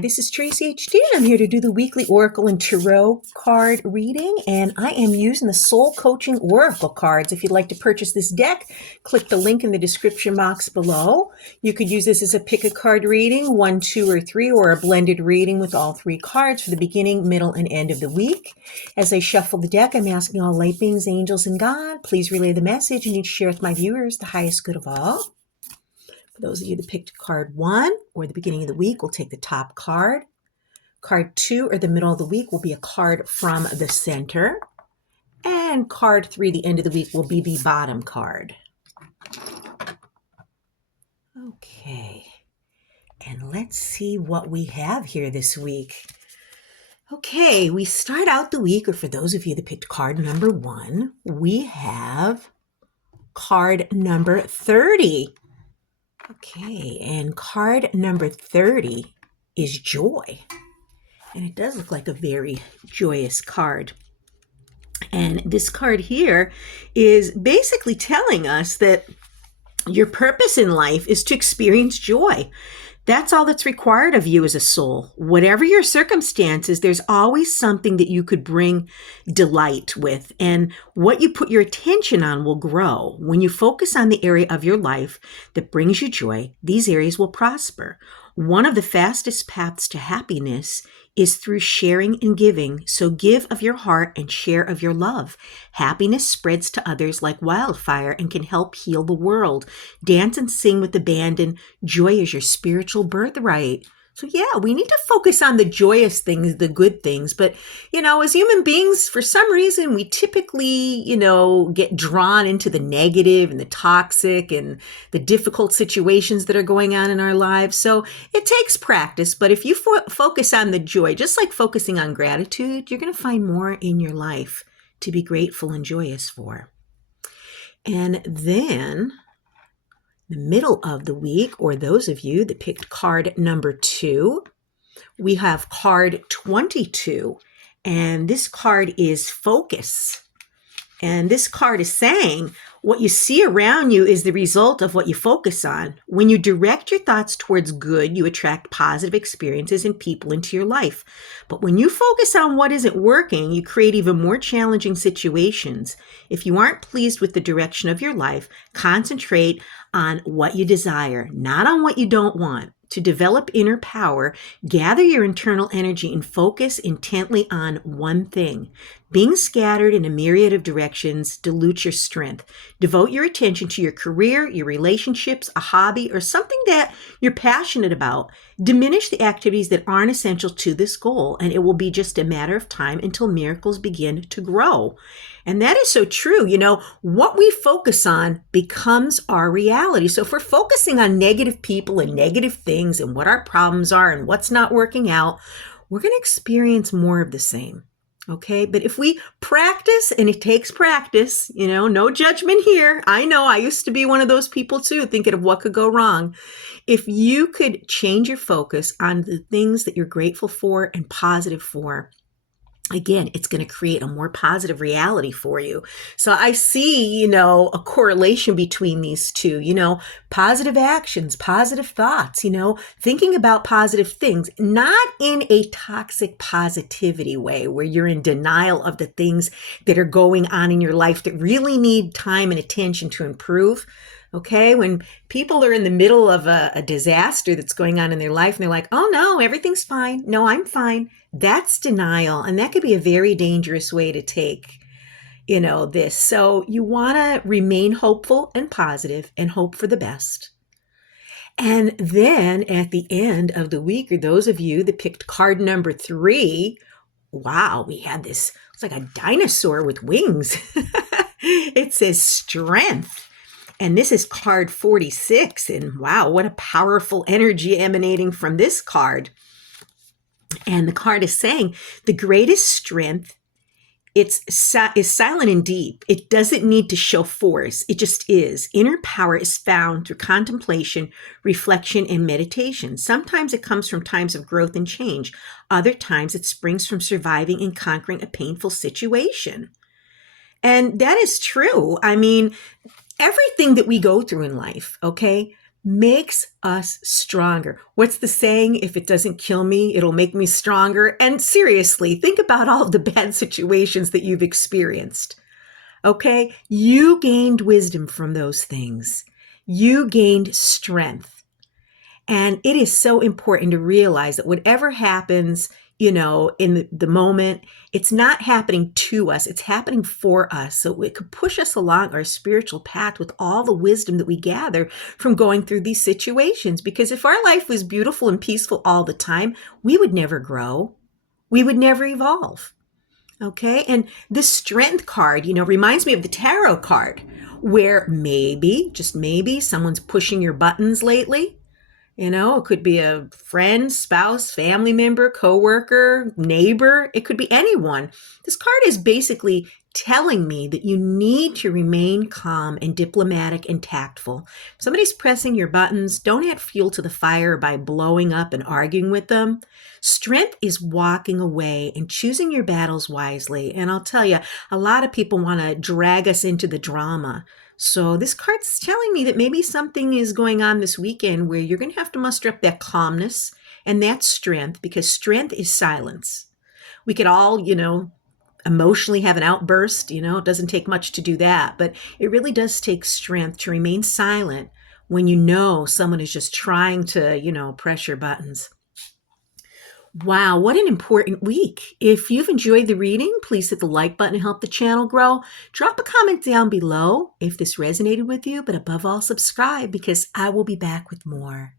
This is Tracy HD, and I'm here to do the weekly Oracle and Tarot card reading, and I am using the Soul Coaching Oracle cards. If you'd like to purchase this deck, click the link in the description box below. You could use this as a pick-a-card reading, 1, 2, or 3, or a blended reading with all 3 cards for the beginning, middle, and end of the week. As I shuffle the deck, I'm asking all light beings, angels, and God, please relay the message and you share with my viewers the highest good of all. For those of you that picked card 1 or the beginning of the week, we'll take the top card. Card 2 or the middle of the week will be a card from the center. And card 3, the end of the week, will be the bottom card. Okay. And let's see what we have here this week. Okay, we start out the week, or for those of you that picked card number 1, we have card number 30. Okay, and card number 30 is joy. And it does look like a very joyous card. And this card here is basically telling us that your purpose in life is to experience joy. That's all that's required of you as a soul. Whatever your circumstances, there's always something that you could bring delight with. And what you put your attention on will grow. When you focus on the area of your life that brings you joy, these areas will prosper. One of the fastest paths to happiness is through sharing and giving. So give of your heart and share of your love. Happiness spreads to others like wildfire and can help heal the world. Dance and sing with abandon. Joy is your spiritual birthright. So yeah, we need to focus on the joyous things, the good things. But, as human beings, for some reason, we typically, get drawn into the negative and the toxic and the difficult situations that are going on in our lives. So it takes practice. But if you focus on the joy, just like focusing on gratitude, you're going to find more in your life to be grateful and joyous for. And then the middle of the week, or those of you that picked card number 2, we have card 22, and this card is focus. And this card is saying what you see around you is the result of what you focus on. When you direct your thoughts towards good, you attract positive experiences and people into your life. But when you focus on what isn't working, you create even more challenging situations. If you aren't pleased with the direction of your life, concentrate on what you desire, not on what you don't want. To develop inner power, gather your internal energy and focus intently on one thing. Being scattered in a myriad of directions dilutes your strength. Devote your attention to your career, your relationships, a hobby, or something that you're passionate about. Diminish the activities that aren't essential to this goal, and it will be just a matter of time until miracles begin to grow. And that is so true. What we focus on becomes our reality. So if we're focusing on negative people and negative things and what our problems are and what's not working out, we're going to experience more of the same. Okay. But if we practice, and it takes practice, no judgment here. I know I used to be one of those people too, thinking of what could go wrong. If you could change your focus on the things that you're grateful for and positive for, again, it's going to create a more positive reality for you. So I see, a correlation between these two, positive actions, positive thoughts, thinking about positive things, not in a toxic positivity way where you're in denial of the things that are going on in your life that really need time and attention to improve. Okay, when people are in the middle of a disaster that's going on in their life and they're like, oh no, everything's fine. No, I'm fine. That's denial. And that could be a very dangerous way to take, this. So you want to remain hopeful and positive and hope for the best. And then at the end of the week, or those of you that picked card number 3, wow, we had this, it's like a dinosaur with wings. It says strength. And this is card 46. And wow, what a powerful energy emanating from this card. And the card is saying the greatest strength is silent and deep. It doesn't need to show force. It just is. Inner power is found through contemplation, reflection, and meditation. Sometimes it comes from times of growth and change. Other times it springs from surviving and conquering a painful situation. And that is true. I mean, everything that we go through in life, okay, makes us stronger. What's the saying? If it doesn't kill me, it'll make me stronger. And seriously, think about all of the bad situations that you've experienced. Okay? You gained wisdom from those things. You gained strength. And it is so important to realize that whatever happens, in the moment, it's not happening to us, it's happening for us. So it could push us along our spiritual path with all the wisdom that we gather from going through these situations. Because if our life was beautiful and peaceful all the time, we would never grow, we would never evolve. Okay. And this strength card, reminds me of the tarot card, where maybe, just maybe, someone's pushing your buttons lately. It could be a friend, spouse, family member, coworker, neighbor. It could be anyone. This card is basically telling me that you need to remain calm and diplomatic and tactful. If somebody's pressing your buttons, don't add fuel to the fire by blowing up and arguing with them. Strength is walking away and choosing your battles wisely. And I'll tell you, a lot of people want to drag us into the drama. So this card's telling me that maybe something is going on this weekend where you're going to have to muster up that calmness and that strength, because strength is silence. We could all, emotionally have an outburst. It doesn't take much to do that, but it really does take strength to remain silent when someone is just trying to, press your buttons. Wow, what an important week. If you've enjoyed the reading, please hit the like button and help the channel grow. Drop a comment down below if this resonated with you, but above all, subscribe, because I will be back with more.